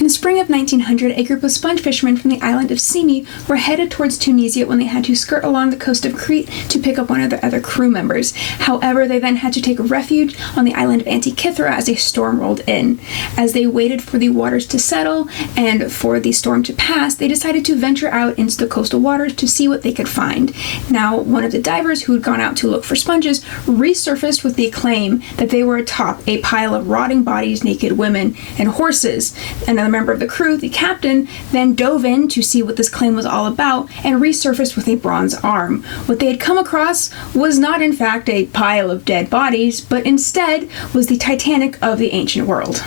In the spring of 1900, a group of sponge fishermen from the island of Symi were headed towards Tunisia when they had to skirt along the coast of Crete to pick up one of their other crew members. However, they then had to take refuge on the island of Antikythera as a storm rolled in. As they waited for the waters to settle and for the storm to pass, they decided to venture out into the coastal waters to see what they could find. Now, one of the divers who had gone out to look for sponges resurfaced with the claim that they were atop a pile of rotting bodies, naked women, and horses. Another member of the crew, the captain, then dove in to see what this claim was all about and resurfaced with a bronze arm. What they had come across was not in fact a pile of dead bodies, but instead was the Titanic of the ancient world.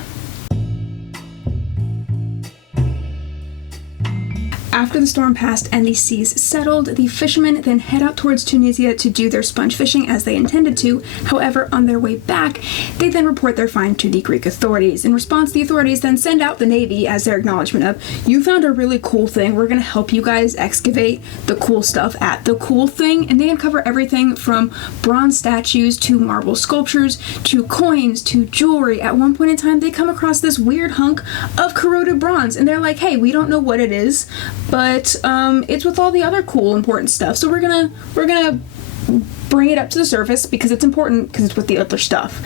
After the storm passed and the seas settled, the fishermen then head out towards Tunisia to do their sponge fishing as they intended to. However, on their way back, they then report their find to the Greek authorities. In response, the authorities then send out the Navy as their acknowledgement of, you found a really cool thing, we're going to help you guys excavate the cool stuff at the cool thing. And they uncover everything from bronze statues to marble sculptures to coins to jewelry. At one point in time, they come across this weird hunk of corroded bronze, and they're like, hey, we don't know what it is, but it's with all the other cool important stuff, so we're gonna bring it up to the surface because it's important, because it's with the other stuff.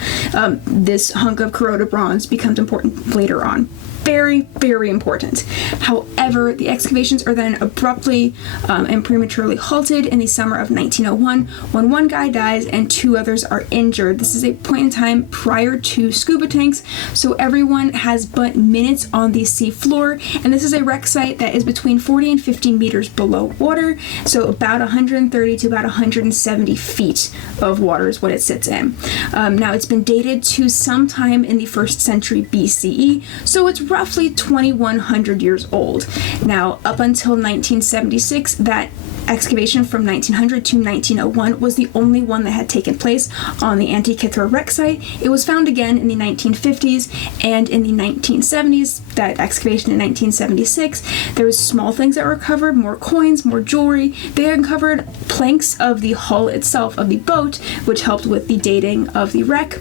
This hunk of corroded bronze becomes important later on. Very, very important. However, the excavations are then abruptly and prematurely halted in the summer of 1901 when one guy dies and two others are injured. This is a point in time prior to scuba tanks, so everyone has but minutes on the sea floor, and this is a wreck site that is between 40 and 50 meters below water, so about 130 to about 170 feet of water is what it sits in. Now, it's been dated to sometime in the 1st century BCE, so it's roughly 2,100 years old. Now, up until 1976, that excavation from 1900 to 1901 was the only one that had taken place on the Antikythera wreck site. It was found again in the 1950s and in the 1970s, that excavation in 1976. There was small things that were recovered, more coins, more jewelry. They uncovered planks of the hull itself of the boat, which helped with the dating of the wreck.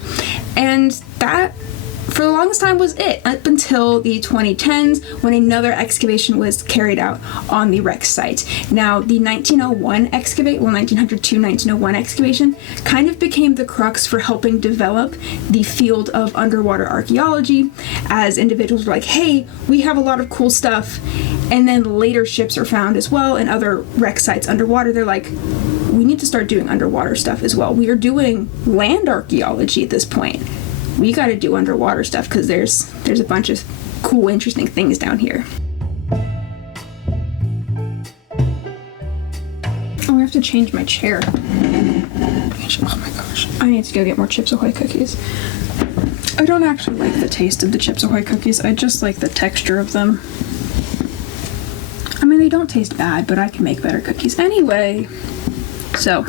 And that, for the longest time, was it, up until the 2010s when another excavation was carried out on the wreck site. Now, the 1900 to 1901 excavation kind of became the crux for helping develop the field of underwater archaeology, as individuals were like, hey, we have a lot of cool stuff, and then later ships are found as well and other wreck sites underwater. They're like, we need to start doing underwater stuff as well. We are doing land archaeology at this point. We got to do underwater stuff because there's a bunch of cool, interesting things down here. Oh, I have to change my chair. Oh my gosh. I need to go get more Chips Ahoy cookies. I don't actually like the taste of the Chips Ahoy cookies. I just like the texture of them. I mean, they don't taste bad, but I can make better cookies. Anyway, so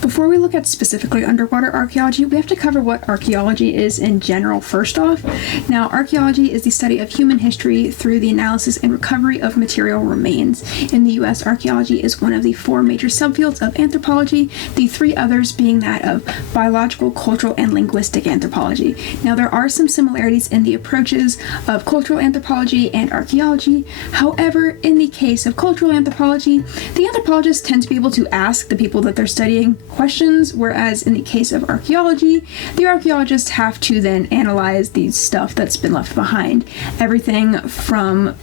before we look at specifically underwater archaeology, we have to cover what archaeology is in general first off. Now, archaeology is the study of human history through the analysis and recovery of material remains. In the U.S., archaeology is one of the 4 major subfields of anthropology, the 3 others being that of biological, cultural, and linguistic anthropology. Now, there are some similarities in the approaches of cultural anthropology and archaeology. However, in the case of cultural anthropology, the anthropologists tend to be able to ask the people that they're studying questions, whereas in the case of archaeology, the archaeologists have to then analyze the stuff that's been left behind. Everything from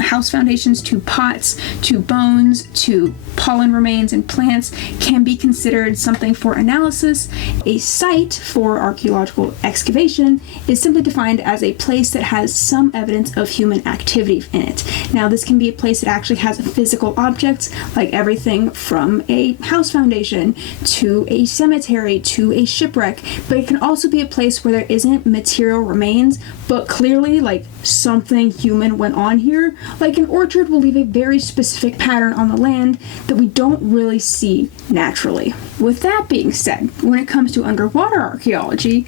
house foundations to pots to bones to pollen remains and plants can be considered something for analysis. A site for archaeological excavation is simply defined as a place that has some evidence of human activity in it. Now, this can be a place that actually has physical objects, like everything from a house foundation to a cemetery to a shipwreck, but it can also be a place where there isn't material remains, but clearly like something human went on here. Like an orchard will leave a very specific pattern on the land that we don't really see naturally. With that being said, when it comes to underwater archaeology,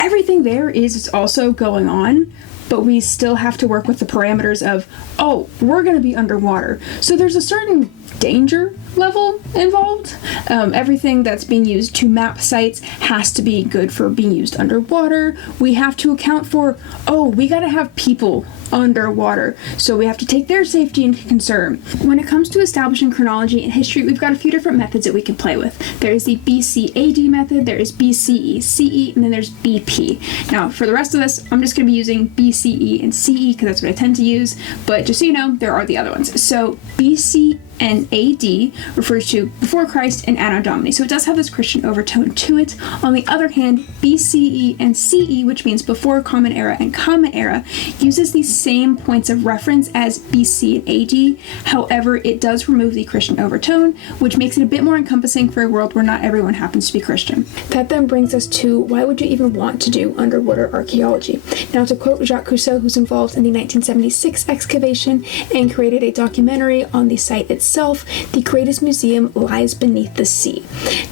everything there is also going on, but we still have to work with the parameters of, oh, we're going to be underwater. So there's a certain danger level involved. Everything that's being used to map sites has to be good for being used underwater. We have to account for, we gotta have people underwater, so we have to take their safety into concern. When it comes to establishing chronology in history, we've got a few different methods that we can play with. There is the BC-AD method, there is BCE-CE, and then there's BP. Now, for the rest of this, I'm just going to be using BCE and CE because that's what I tend to use, but just so you know, there are the other ones. So BC and AD refers to before Christ and Anno Domini, so it does have this Christian overtone to it. On the other hand, BCE and CE, which means before Common Era and Common Era, uses the same points of reference as BC and AD. However, it does remove the Christian overtone, which makes it a bit more encompassing for a world where not everyone happens to be Christian. That then brings us to, why would you even want to do underwater archaeology? Now, to quote Jacques Cousteau, who's involved in the 1976 excavation and created a documentary on the site itself, the greatest museum lies beneath the sea.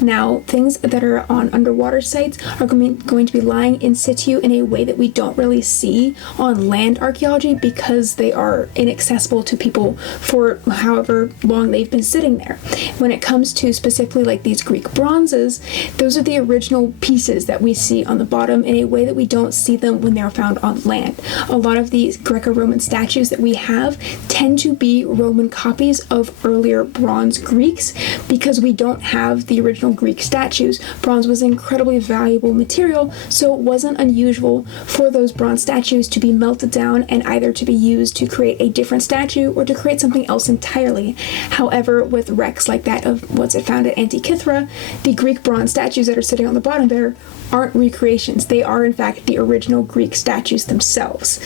Now, things that are on underwater sites are going to be lying in situ in a way that we don't really see on land archaeology because they are inaccessible to people for however long they've been sitting there. When it comes to specifically like these Greek bronzes, those are the original pieces that we see on the bottom in a way that we don't see them when they're found on land. A lot of these Greco-Roman statues that we have tend to be Roman copies of earlier bronze Greeks because we don't have the original Greek statues. Bronze was an incredibly valuable material, so it wasn't unusual for those bronze statues to be melted down and either to be used to create a different statue or to create something else entirely. However, with wrecks like that of what's found at Antikythera, the Greek bronze statues that are sitting on the bottom there aren't recreations. They are, in fact, the original Greek statues themselves.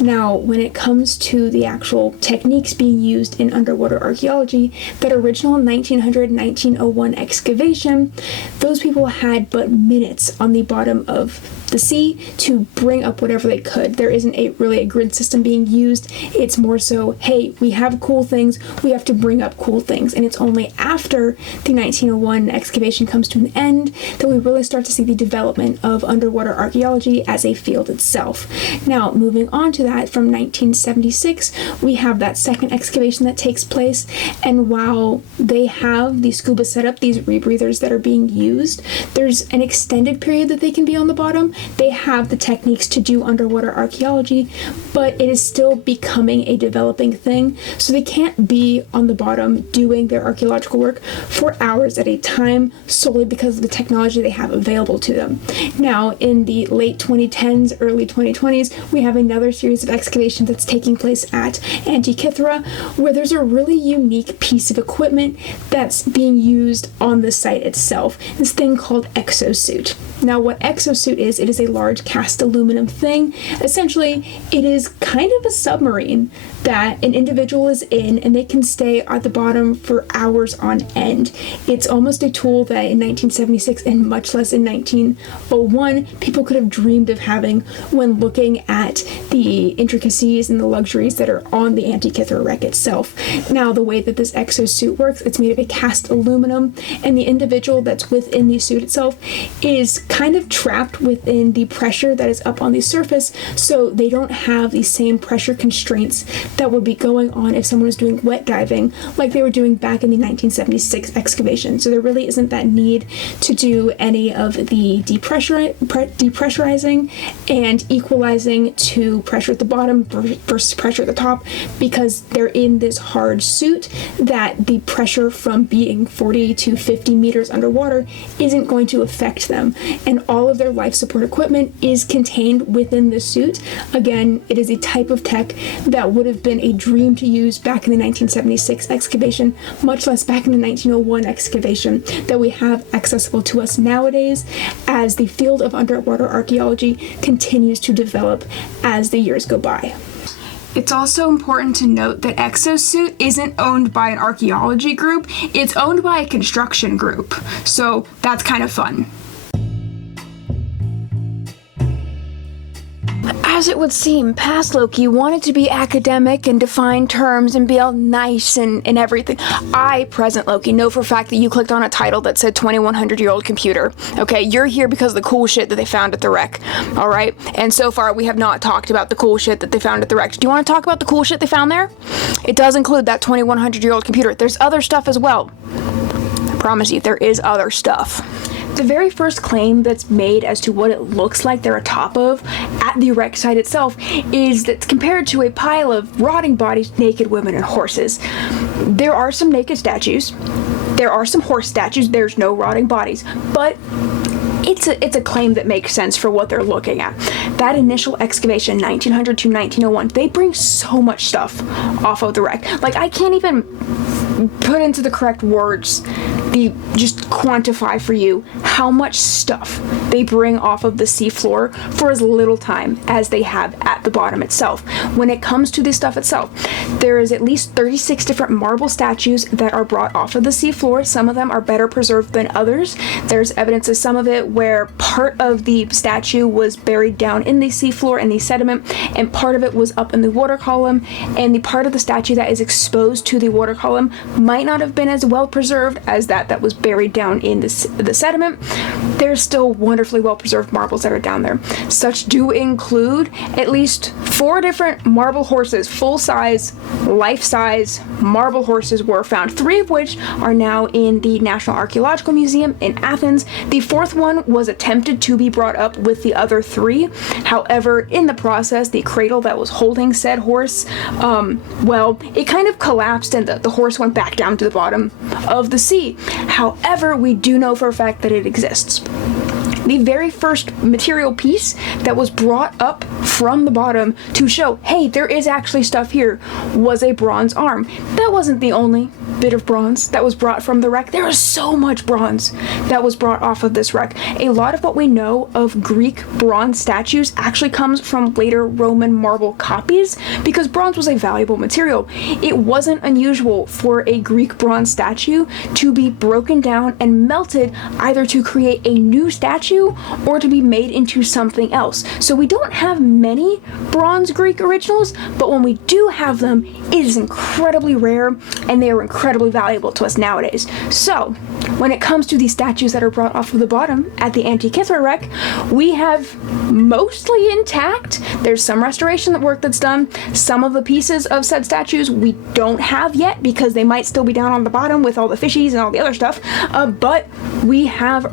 Now, when it comes to the actual techniques being used in underwater archaeology, that original 1900-1901 excavation, those people had but minutes on the bottom of the sea to bring up whatever they could. There isn't really a grid system being used. It's more so, hey, we have cool things, we have to bring up cool things. And it's only after the 1901 excavation comes to an end that we really start to see the development of underwater archaeology as a field itself. Now, moving on to that, from 1976, we have that second excavation that takes place, and while they have the scuba setup, these rebreathers that are being used, there's an extended period that they can be on the bottom. They have the techniques to do underwater archaeology, but it is still becoming a developing thing, so they can't be on the bottom doing their archaeological work for hours at a time solely because of the technology they have available to them. Now, in the late 2010s, early 2020s, we have another series of excavations that's taking place at Antikythera, where there's a really unique piece of equipment that's being used on the site itself, this thing called exosuit. Now, what exosuit is, it is a large cast aluminum thing. Essentially, it is kind of a submarine that an individual is in, and they can stay at the bottom for hours on end. It's almost a tool that in 1976 and much less in 1901 people could have dreamed of having when looking at the intricacies and the luxuries that are on the Antikythera wreck itself. Now, the way that this exosuit works, it's made of a cast aluminum, and the individual that's within the suit itself is kind of trapped within the pressure that is up on the surface, so they don't have the same pressure constraints that would be going on if someone was doing wet diving like they were doing back in the 1976 excavation. So there really isn't that need to do any of the depressurizing and equalizing to pressure at the bottom versus pressure at the top, because they're in this hard suit that the pressure from being 40 to 50 meters underwater isn't going to affect them, and all of their life support equipment is contained within the suit. Again, it is a type of tech that would have been a dream to use back in the 1976 excavation, much less back in the 1901 excavation, that we have accessible to us nowadays as the field of underwater archaeology continues to develop as the years go by. It's also important to note that Exosuit isn't owned by an archaeology group, it's owned by a construction group, so that's kind of fun. As it would seem, past Loki wanted to be academic and define terms and be all nice and everything. I, present Loki, know for a fact that you clicked on a title that said 2100-year-old computer. Okay, you're here because of the cool shit that they found at the wreck. Alright? And so far, we have not talked about the cool shit that they found at the wreck. Do you want to talk about the cool shit they found there? It does include that 2100-year-old computer. There's other stuff as well. I promise you, there is other stuff. The very first claim that's made as to what it looks like they're atop of at the wreck site itself is that compared to a pile of rotting bodies, naked women, and horses. There are some naked statues. There are some horse statues. There's no rotting bodies. But it's a claim that makes sense for what they're looking at. That initial excavation, 1900 to 1901, they bring so much stuff off of the wreck. Like, I can't even put into the correct words, just quantify for you how much stuff they bring off of the seafloor for as little time as they have at the bottom itself. When it comes to this stuff itself, there is at least 36 different marble statues that are brought off of the seafloor. Some of them are better preserved than others. There's evidence of some of it where part of the statue was buried down in the seafloor in the sediment, and part of it was up in the water column, and the part of the statue that is exposed to the water column might not have been as well preserved as that was buried down in the sediment. There's still wonderfully well preserved marbles that are down there. Such do include at least 4 different marble horses, full-size, life-size marble horses were found, 3 of which are now in the National Archaeological Museum in Athens. The 4th one was attempted to be brought up with the other 3. However, in the process, the cradle that was holding said horse, it kind of collapsed and the horse went back down to the bottom of the sea. However, we do know for a fact that it exists. The very first material piece that was brought up from the bottom to show, hey, there is actually stuff here, was a bronze arm. That wasn't the only bit of bronze that was brought from the wreck. There was so much bronze that was brought off of this wreck. A lot of what we know of Greek bronze statues actually comes from later Roman marble copies, because bronze was a valuable material. It wasn't unusual for a Greek bronze statue to be broken down and melted either to create a new statue or to be made into something else. So we don't have many bronze Greek originals, but when we do have them, it is incredibly rare and they are incredibly valuable to us nowadays. So when it comes to these statues that are brought off of the bottom at the Antikythera wreck, we have mostly intact. There's some restoration work that's done. Some of the pieces of said statues we don't have yet because they might still be down on the bottom with all the fishies and all the other stuff, but we have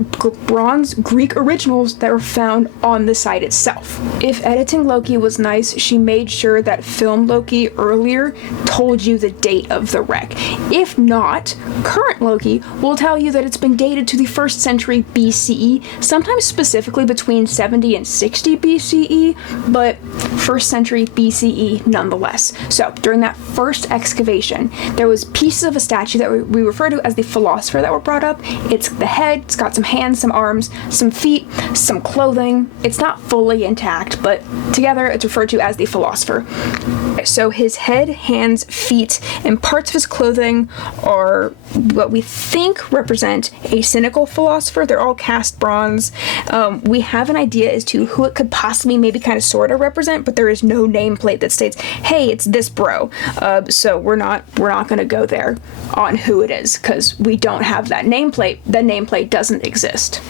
bronze Greek originals that were found on the site itself. If editing Loki was nice, she made sure that Film Loki earlier told you the date of the wreck. If not, current Loki will tell you that it's been dated to the 1st century BCE, sometimes specifically between 70 and 60 BCE, but 1st century BCE nonetheless. So during that first excavation, there was pieces of a statue that we refer to as the philosopher that were brought up. It's the head, it's got some hands, some arms, some feet, some clothing. It's not fully intact, but together it's referred to as the philosopher. So his head, hands, feet, and parts of his clothing are what we think represent a cynical philosopher. They're all cast bronze. We have an idea as to who it could possibly maybe kind of sort of represent, but there is no nameplate that states, hey, it's this bro. So we're not going to go there on who it is because we don't have that nameplate. The nameplate doesn't exist.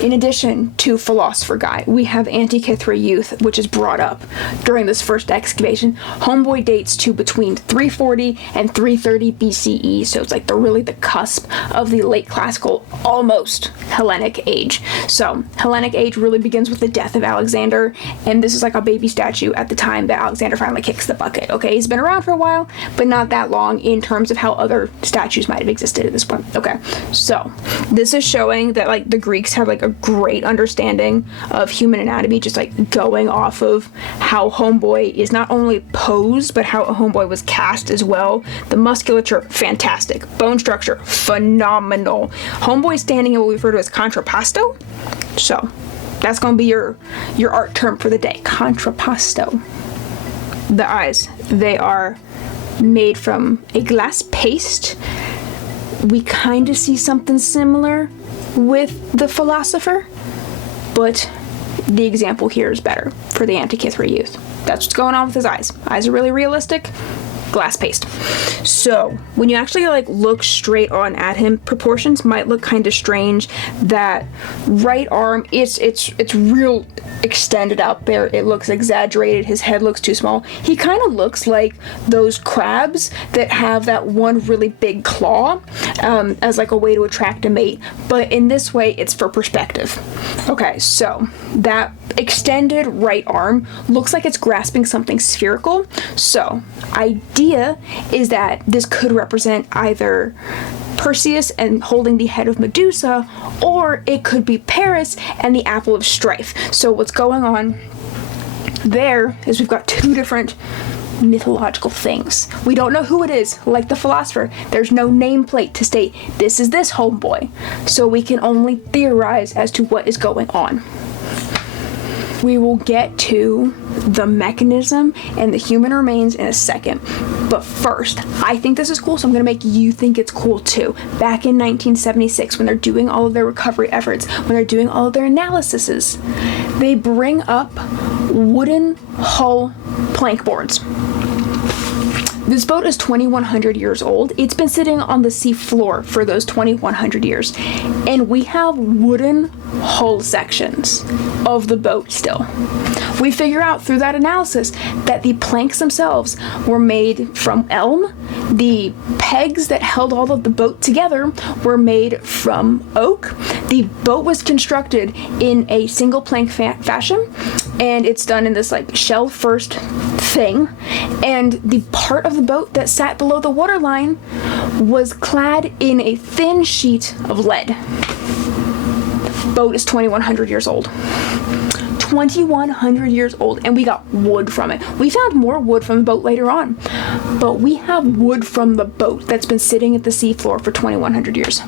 In addition to philosopher guy, we have Antikythera youth, which is brought up during this first excavation. Homeboy dates to between 340 and 330 BCE, so it's like the cusp of the late classical, almost Hellenic age. So Hellenic age really begins with the death of Alexander, and this is like a baby statue at the time that Alexander finally kicks the bucket. Okay, he's been around for a while, but not that long in terms of how other statues might have existed at this point. Okay, so this is showing that like the Greeks have like a great understanding of human anatomy, just like going off of how Homeboy is not only posed, but how a Homeboy was cast as well. The musculature, fantastic. Bone structure, phenomenal. Homeboy standing in what we refer to as contrapposto. So that's going to be your art term for the day, contrapposto. The eyes, they are made from a glass paste. We kind of see something similar with the philosopher, but the example here is better for the Antikythera youth. That's what's going on with his eyes. Eyes are really realistic. Glass paste. So when you actually like look straight on at him, proportions might look kind of strange. That right arm, it's real extended out there. It looks exaggerated. His head looks too small. He kind of looks like those crabs that have that one really big claw as like a way to attract a mate, but in this way it's for perspective. Okay, so that extended right arm looks like it's grasping something spherical. So idea is that this could represent either Perseus and holding the head of Medusa, or it could be Paris and the apple of strife. So what's going on there is we've got two different mythological things. We don't know who it is, like the philosopher. There's no nameplate to state this is this homeboy, so we can only theorize as to what is going on. We will get to the mechanism and the human remains in a second. But first, I think this is cool, so I'm going to make you think it's cool too. Back in 1976, when they're doing all of their recovery efforts, when they're doing all of their analyses, they bring up wooden hull plank boards. This boat is 2,100 years old. It's been sitting on the sea floor for those 2,100 years. And we have wooden hull sections of the boat still. We figure out through that analysis that the planks themselves were made from elm. The pegs that held all of the boat together were made from oak. The boat was constructed in a single plank fashion, and it's done in this like shell first thing. And the part of the boat that sat below the waterline was clad in a thin sheet of lead. Boat is 2,100 years old. 2,100 years old, and we got wood from it. We found more wood from the boat later on, but we have wood from the boat that's been sitting at the seafloor for 2,100 years.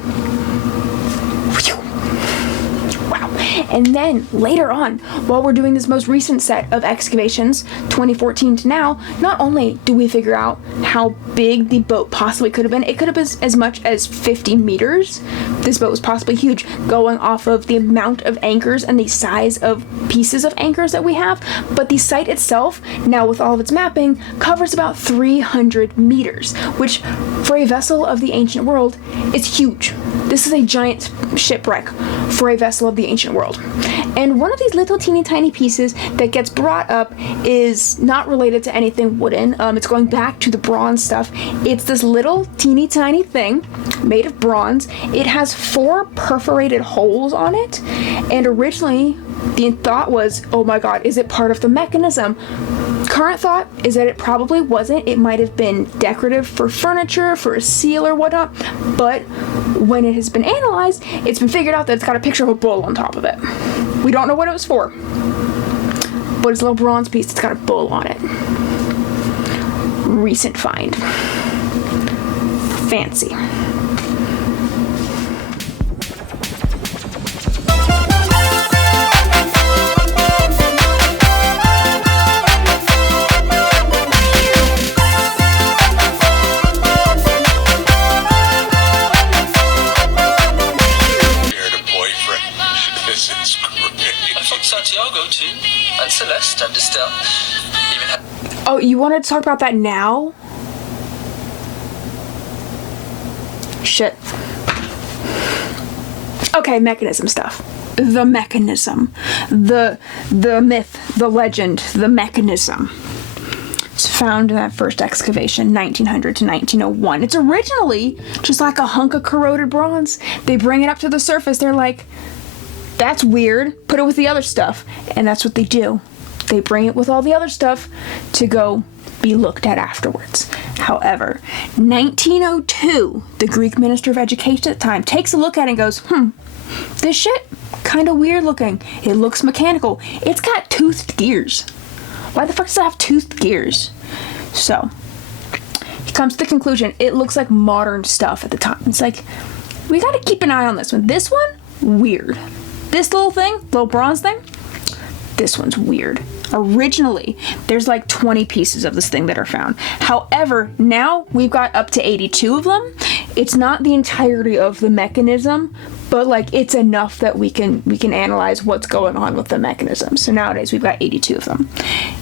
Wow. And then later on, while we're doing this most recent set of excavations, 2014 to now, not only do we figure out how big the boat possibly could have been, it could have been as much as 50 meters. This boat was possibly huge, going off of the amount of anchors and the size of pieces of anchors that we have, but the site itself, now with all of its mapping, covers about 300 meters, which for a vessel of the ancient world is huge. This is a giant shipwreck for a vessel of the ancient world. And one of these little teeny tiny pieces that gets brought up is not related to anything wooden. It's going back to the bronze stuff. It's this little teeny tiny thing made of bronze. It has 4 perforated holes on it, and originally the thought was, oh my god, is it part of the mechanism? Current thought is that it probably wasn't. It might have been decorative for furniture, for a seal or whatnot, but when it has been analyzed, it's been figured out that it's got a picture of a bull on top of it. We don't know what it was for, but it's a little bronze piece that's got a bull on it. Recent find. Fancy. Santiago too, and Celeste and Estelle. Oh, you wanted to talk about that now? Shit. Okay, mechanism stuff. The mechanism. The myth, the legend, the mechanism. It's found in that first excavation, 1900 to 1901. It's originally just like a hunk of corroded bronze. They bring it up to the surface, they're like, that's weird, put it with the other stuff. And that's what they do. They bring it with all the other stuff to go be looked at afterwards. However, 1902, the Greek Minister of Education at the time takes a look at it and goes, this shit kind of weird looking. It looks mechanical. It's got toothed gears. Why the fuck does it have toothed gears? So, he comes to the conclusion, it looks like modern stuff at the time. It's like, we gotta keep an eye on this one. This one, weird. This little thing, little bronze thing, this one's weird. Originally, there's like 20 pieces of this thing that are found. However, now we've got up to 82 of them. It's not the entirety of the mechanism, but like it's enough that we can analyze what's going on with the mechanism. So nowadays we've got 82 of them.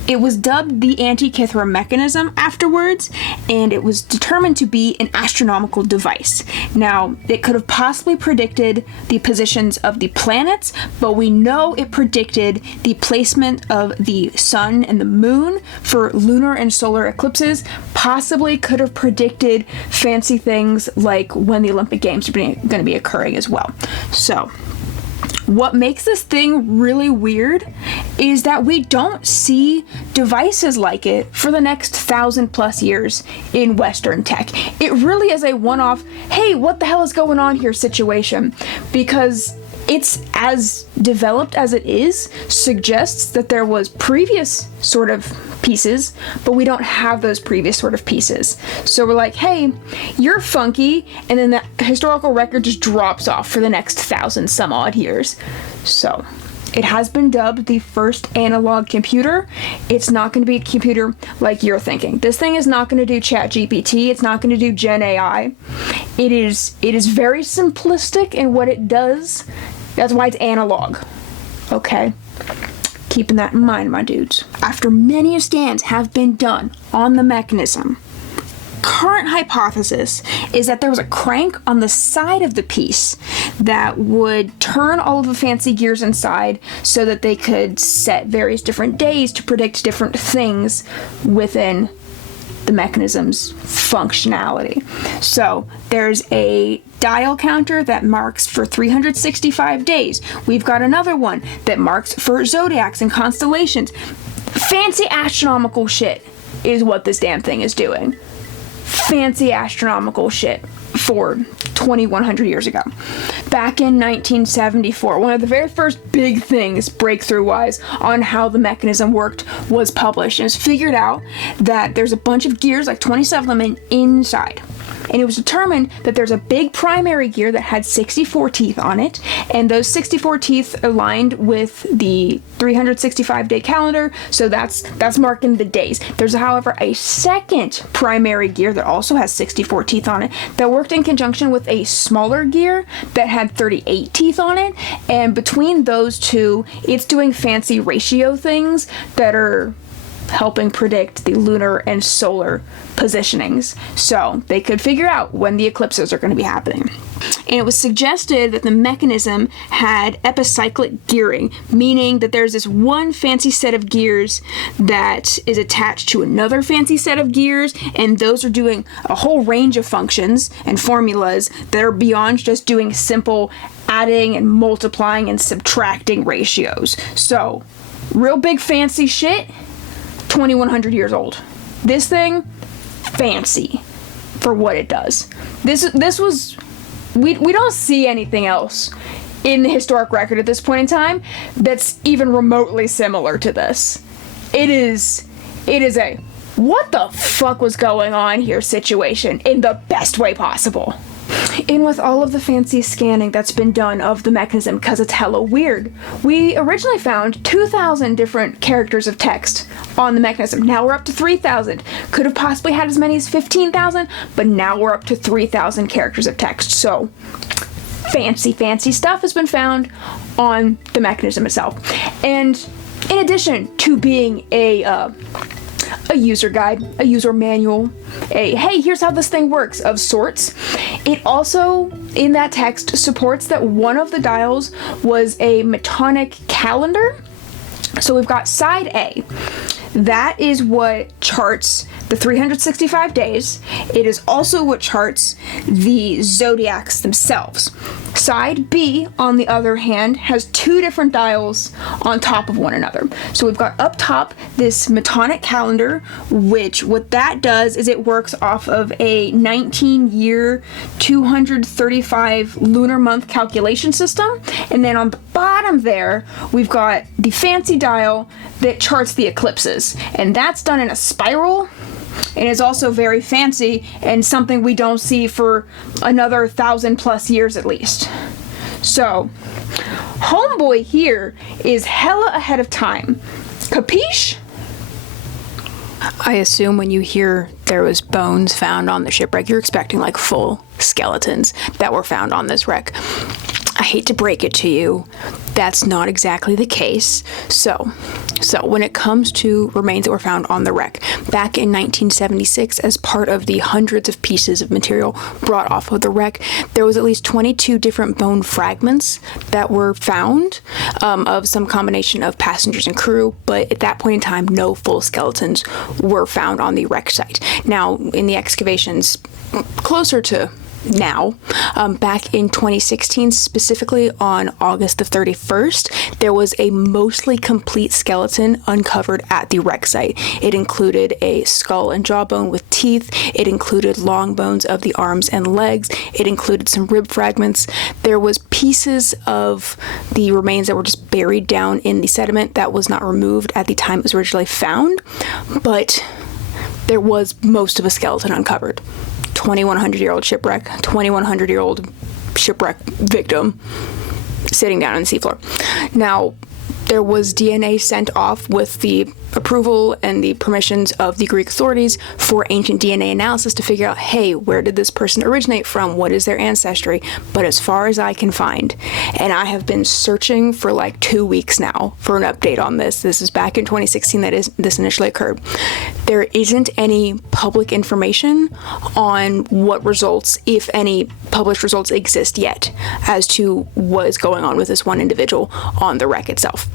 It was dubbed the Antikythera mechanism afterwards, and it was determined to be an astronomical device. Now, it could have possibly predicted the positions of the planets, but we know it predicted the placement of the sun and the moon for lunar and solar eclipses, possibly could have predicted fancy things like when the Olympic Games are going to be occurring as well. So, what makes this thing really weird is that we don't see devices like it for the next 1,000+ years in Western tech. It really is a one-off, hey, what the hell is going on here situation, because it's as developed as it is suggests that there was previous sort of pieces, but we don't have those previous sort of pieces. So we're like, hey, you're funky, and then the historical record just drops off for the next 1,000 some odd years. So it has been dubbed the first analog computer. It's not going to be a computer like you're thinking. This thing is not going to do ChatGPT. It's not going to do Gen AI. It is very simplistic in what it does. That's why it's analog. Okay? Keeping that in mind, my dudes. After many scans have been done on the mechanism, current hypothesis is that there was a crank on the side of the piece that would turn all of the fancy gears inside so that they could set various different days to predict different things within the mechanism's functionality. So there's a dial counter that marks for 365 days. We've got another one that marks for zodiacs and constellations. Fancy astronomical shit is what this damn thing is doing. Fancy astronomical shit for 2,100 years ago. Back in 1974, one of the very first big things, breakthrough-wise, on how the mechanism worked was published. And it's figured out that there's a bunch of gears, like 27 of them, inside. And it was determined that there's a big primary gear that had 64 teeth on it, and those 64 teeth aligned with the 365-day calendar, so that's marking the days. There's, however, a second primary gear that also has 64 teeth on it that worked in conjunction with a smaller gear that had 38 teeth on it, and between those two, it's doing fancy ratio things that are helping predict the lunar and solar positionings, so they could figure out when the eclipses are going to be happening. And it was suggested that the mechanism had epicyclic gearing, meaning that there's this one fancy set of gears that is attached to another fancy set of gears, and those are doing a whole range of functions and formulas that are beyond just doing simple adding and multiplying and subtracting ratios. So, real big fancy shit, 2,100 years old. This thing, fancy for what it does. This was, we don't see anything else in the historic record at this point in time that's even remotely similar to this. It is a what the fuck was going on here situation in the best way possible. In with all of the fancy scanning that's been done of the mechanism, because it's hella weird, we originally found 2,000 different characters of text on the mechanism. Now we're up to 3,000. Could have possibly had as many as 15,000, but now we're up to 3,000 characters of text. So, fancy stuff has been found on the mechanism itself. And in addition to being a user guide, a user manual, a hey, here's how this thing works of sorts, it also, in that text, supports that one of the dials was a metonic calendar. So we've got side A. That is what charts the 365 days. It is also what charts the zodiacs themselves. Side B, on the other hand, has two different dials on top of one another. So we've got up top this metonic calendar, which what that does is it works off of a 19-year, 235 lunar month calculation system. And then on the bottom there, we've got the fancy dial that charts the eclipses. And that's done in a spiral, and is also very fancy and something we don't see for another 1,000+ years at least. So, homeboy here is hella ahead of time. Capiche? I assume when you hear there was bones found on the shipwreck, you're expecting like full skeletons that were found on this wreck. I hate to break it to you, that's not exactly the case. So when it comes to remains that were found on the wreck, back in 1976, as part of the hundreds of pieces of material brought off of the wreck, there was at least 22 different bone fragments that were found of some combination of passengers and crew, but at that point in time, no full skeletons were found on the wreck site. Now, in the excavations closer to now, back in 2016, specifically on August the 31st, there was a mostly complete skeleton uncovered at the wreck site. It included a skull and jawbone with teeth. It included long bones of the arms and legs. It included some rib fragments. There was pieces of the remains that were just buried down in the sediment that was not removed at the time it was originally found, but there was most of a skeleton uncovered. 2,100-year-old shipwreck, 2,100-year-old shipwreck victim sitting down on the seafloor. Now, there was DNA sent off with the approval and the permissions of the Greek authorities for ancient DNA analysis to figure out, hey, where did this person originate from? What is their ancestry? But as far as I can find, and I have been searching for like 2 weeks now for an update on this. This is back in 2016 this initially occurred. There isn't any public information on what results, if any published results exist yet, as to what is going on with this one individual on the wreck itself.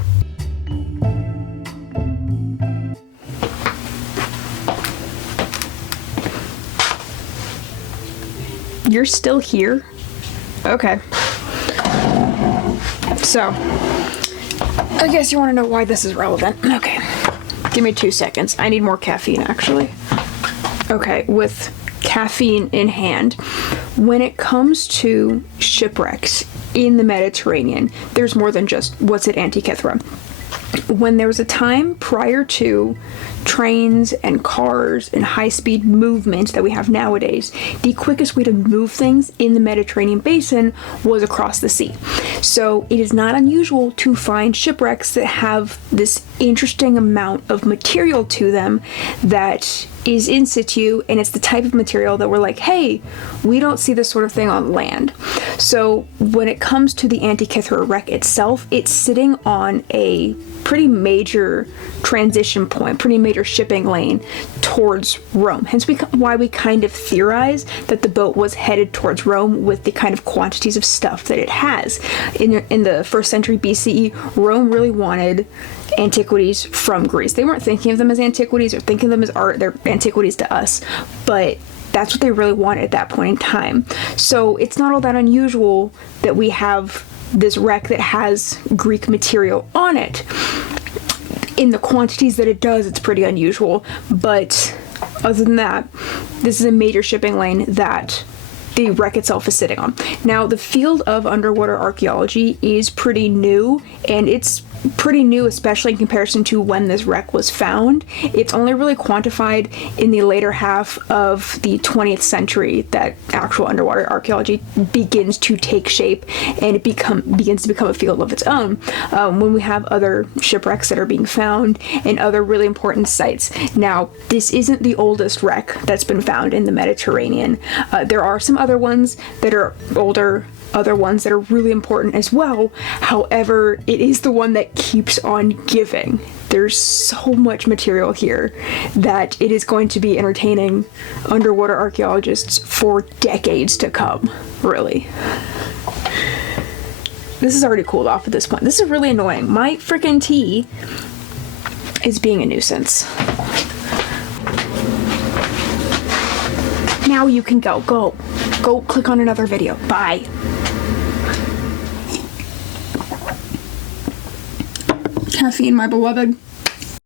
You're still here? Okay. So, I guess you want to know why this is relevant. Okay. Give me 2 seconds. I need more caffeine, actually. Okay, with caffeine in hand, when it comes to shipwrecks in the Mediterranean, there's more than just what's at Antikythera. When there was a time prior to trains and cars and high-speed movement that we have nowadays, the quickest way to move things in the Mediterranean basin was across the sea. So it is not unusual to find shipwrecks that have this interesting amount of material to them that is in situ, and it's the type of material that we're like, hey, we don't see this sort of thing on land. So when it comes to the Antikythera wreck itself, it's sitting on a pretty major transition point, pretty major shipping lane towards Rome. Hence why we kind of theorize that the boat was headed towards Rome with the kind of quantities of stuff that it has. In the 1st century BCE, Rome really wanted antiquities from Greece. They weren't thinking of them as antiquities or thinking of them as art. They're antiquities to us, but that's what they really wanted at that point in time. So it's not all that unusual that we have this wreck that has Greek material on it. In the quantities that it does, it's pretty unusual, but other than that, this is a major shipping lane that the wreck itself is sitting on. Now, the field of underwater archaeology is pretty new, and it's pretty new, especially in comparison to when this wreck was found. It's only really quantified in the later half of the 20th century that actual underwater archaeology begins to take shape, and it begins to become a field of its own. When we have other shipwrecks that are being found and other really important sites. Now, this isn't the oldest wreck that's been found in the Mediterranean. There are some other ones that are older, other ones that are really important as well. However, it is the one that keeps on giving. There's so much material here that it is going to be entertaining underwater archaeologists for decades to come, really. This is already cooled off at this point. This is really annoying. My freaking tea is being a nuisance. Now you can go. Go click on another video. Bye. Caffeine, my beloved.